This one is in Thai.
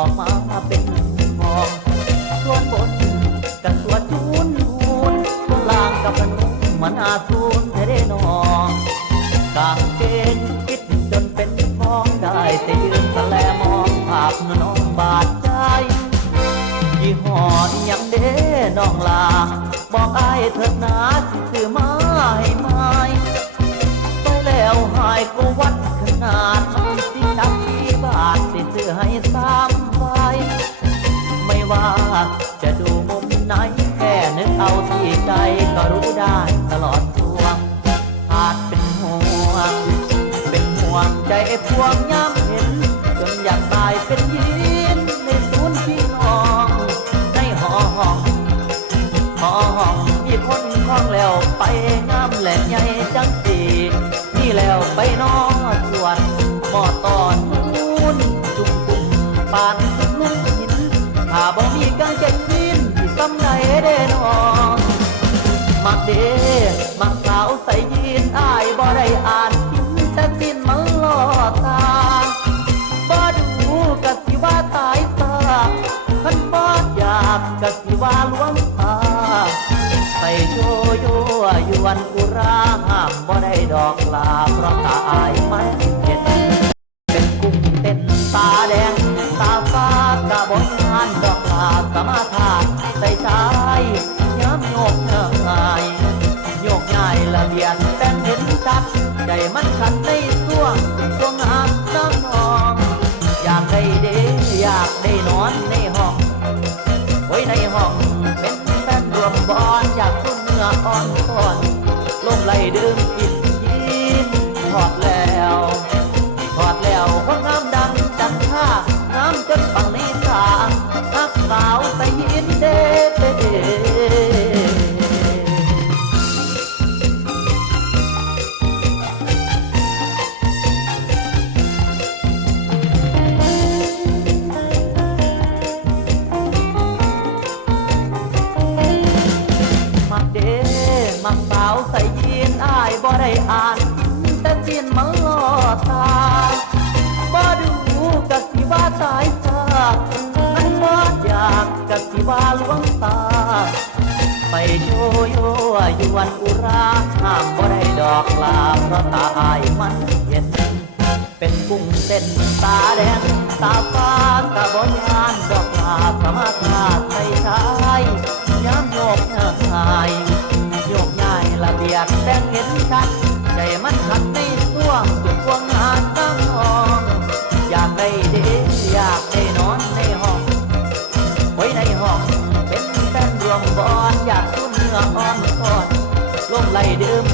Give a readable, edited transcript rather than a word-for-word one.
อกมาเป็นทองส่วนบนกับส่วนจูนทูนส่วนล่างกับขนมมันอาทูนเทเดนองกางเกงคิดจนเป็นทองได้แต่ยืนแลมองภาพน้องบาดใจยี่ห้อยังเด้น้องลาบอกไอ้เถิดนาสิซื้อมาให้ไหมไปแล้วหายก็วัดขนาดสิจับที่บาทสิซื้อให้ซ้ำไว้ไม่ว่าจะดูมุมไหนแค่นึกเอาที่ใจก็รู้ได้ตลอดช่วงขาดเป็นห่วงใจพวงย้ำเห็นจนอยากตายเป็นยินในศูนย์พี่น้องในห้องมีคนคล้องแล้วไปงามแหล่ใหญ่จังสีนี่แล้วไปนอสวดหมอตอนมูนจุ่มปานลูกหินถ้าบ่มีกางเกงยีนที่ซ้ำไหนเด้น้องมักเด้มักสาวใส่ยีนอ้ายบ่ได้อ่านแต่สิ้นมันล่อตาบ่ดูกะสิว่าตายซาคันบ่อยากกะสิว่าลวงตาไปโชโยยวนอุราห้ามบ่ได้ดอกลาเพราะตาอายมันเห็นเป็นกุ้งเต้นตาแดงตาฟ้ากะบ่ยานดอกลาสมาทาใส่ชายย้ำโยกง่ายโยกง่ายละเอียดแต่เห็นชัดใจมันขัดในช่วงงานน้ำนองอยากได้เด้อยากได้นอนในห้องไว้ในห้องเป็นแฟนรวมบอนอยากทุ่มเนื้ออ่อนก่อนลงไหลดื่มกินยีนถอดแล้วคนงามดังจันท่างามจนปังในตานักสาวใส่ยินเด้มักสาวใส่ยีนอ้ายบ่ได้อ่านแต่จีนมันล่อตาบ่ดูกะสิว่าตายซาอันบ่อยากกะสิว่าลวงตาไปโชโยยวนอุราห้ามบ่ได้ดอกลาเพราะตาอายมันเห็นเป็นกุ้งเต้นตาแดงตาฟ้ากะบ่ยานดอกลาสมาทาใส่ชายย้ำโยกง่ายโยกง่ายละเอียดแต่เห็นชัดใจมันขัดในช่วงจุดพวงงานตั้งห้องอยากได้เด้อยากได้นอนในห้องไว้ในห้องเป็นแฟนรวมบอนอยากทุ่มเนื้ออ่อนก่อนลงไหลดื่ม